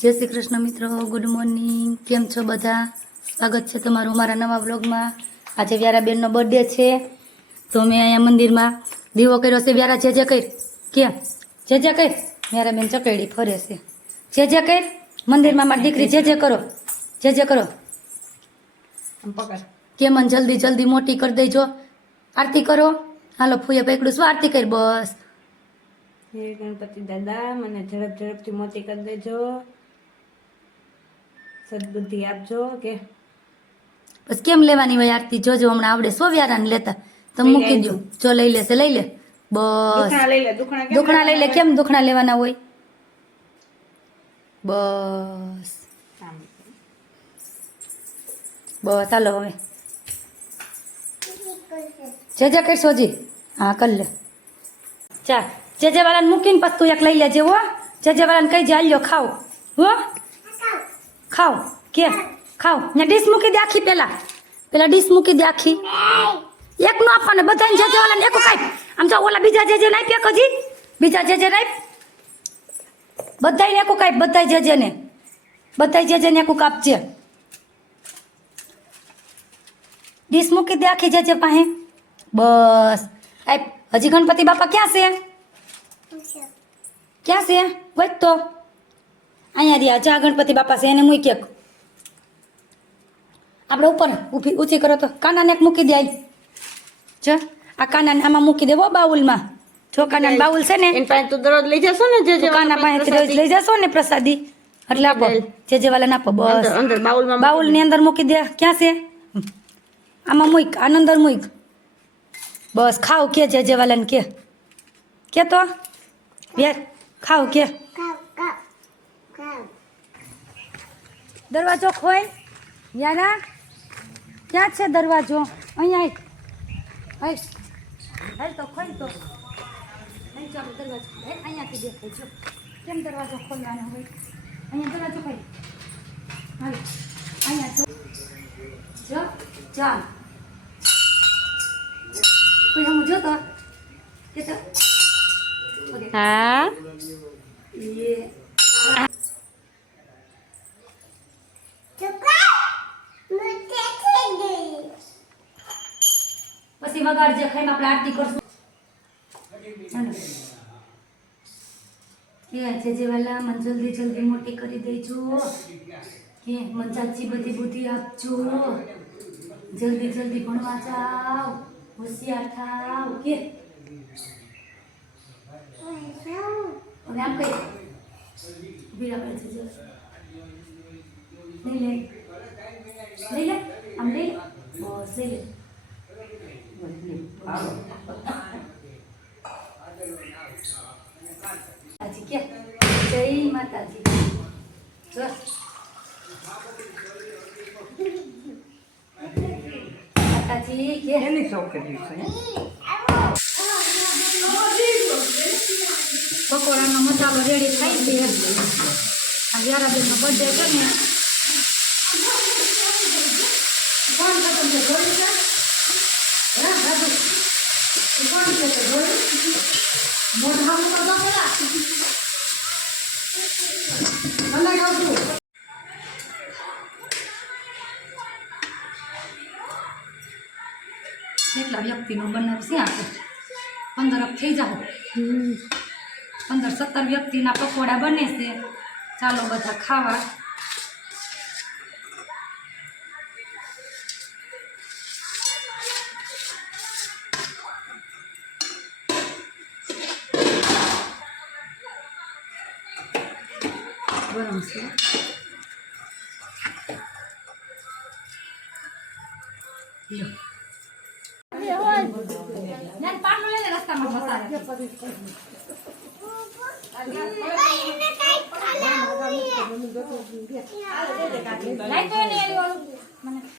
जय श्री कृष्ण मित्रों, good morning. केम छो बधा? स्वागत है तमारू मारा नवा व्लॉग में। आज व्याराबेन बर्थडे है तो मैं अँ मंदिर में दीवो कर्यो से। व्यारा जे कर क्या जे कर व्याराबेन चकेड़ी फरे से जे कर मंदिर में मारी दीकरी जे करो जे करो के मन जल्दी जल्दी मोटी कर देजो। आरती करो। हालो फूए पकड़ू शू आरती कर बस। हे गणपति दादा मने झड़प झड़पथी मोती कर देजो, सद्बुद्धि आपजो के बस केम लेवानी होय आरती जोजो हमणां आवडे सो व्याराने लेता तम मूकी दो। जो लई लेसे लई ले बस। दुखणा लई ले। दुखणा लई ले केम दुखणा लेवाना होय बस बस। हालो हवे जे कर सोजी। हाँ कर ले चाल। जे वाला मूकीने पछ तू एक लई लेजे हो। जे वाला कही जे आल्यो खाओ हो खाओ के खाओ ने डिश मूकी दे आखी पेला पेला डिश मूकी दे आखी एक नो आपने बधाई जे वाला ने एको काई आम जो ओला बीजा जे नहीं पे कजी बीजा जे नहीं बधाई ने एको काई बधाई जे ने एको कापजे डिश मूकी दे आखी जे पाहे बस। आई हजी गणपति बापा क्या से वही तो अँ रिया जा गणपति बापा से एने मूकी આપણે ઉપર ઊભી ઊંચી કરો તો કાનાને એક મૂકી દે આઈ જો આ કાનાને આમાં મૂકી દેવો બાઉલમાં જો કાનાને બાઉલ છે ને એન પાસે તો દરરોજ લઈ જશો ને જે કાના પાસે રોજ લઈ જશો ને પ્રસાદી એટલે આપો જે વાલા આપો બસ અંદર બાઉલમાં બાઉલની અંદર મૂકી દે ક્યાં છે આમાં મૂક આની અંદર મૂક બસ ખાઓ કે જે વાલાને કે તો યાર ખાઓ કે દરવાજો ખોલ યારા क्या है दरवाजो अँ तो खोल तो दरवाजो अँ देखे जो केम दरवाजो खोलवानो हो अँ दरवाजो खोल अँ जो चाल कोई हम जो तो हाँ ये પછી વગાડજે ખાઈને આપણે આરતી કરશું કે જે વાલા મન જલ્દી જલ્દી મોટી કરી દેજો કે મન ચાચી બધી બુદ્ધિ આપજો જલ્દી જલ્દી ભણવા જાઓ હોશિયાર થાવ કે હવે આમ કઈ ભીડા પડે છે લઈ લે આમ લઈ બસ લઈ લે माताजी क्या जय माताजी जो माताजी के એની છોકરી છે પકોડાનો મસાલો રેડી થાય છે આ વ્યારાબેનનો બર્થડે છે ને કોણ તો તમને જોયું છે હા બાબુ કોણ છે તો જોયું મોઢામાં તો બોલા મને કહું છું કેટલા વ્યક્તિનું બનાવશે આપણે 15 થઈ જાઓ 15-17 વ્યક્તિના પકોડા બને છે ચાલો બધા ખાવા ગરમ છે લો પાન લઈને રસ્તામાં ફસાય લાઈટ તો નહીં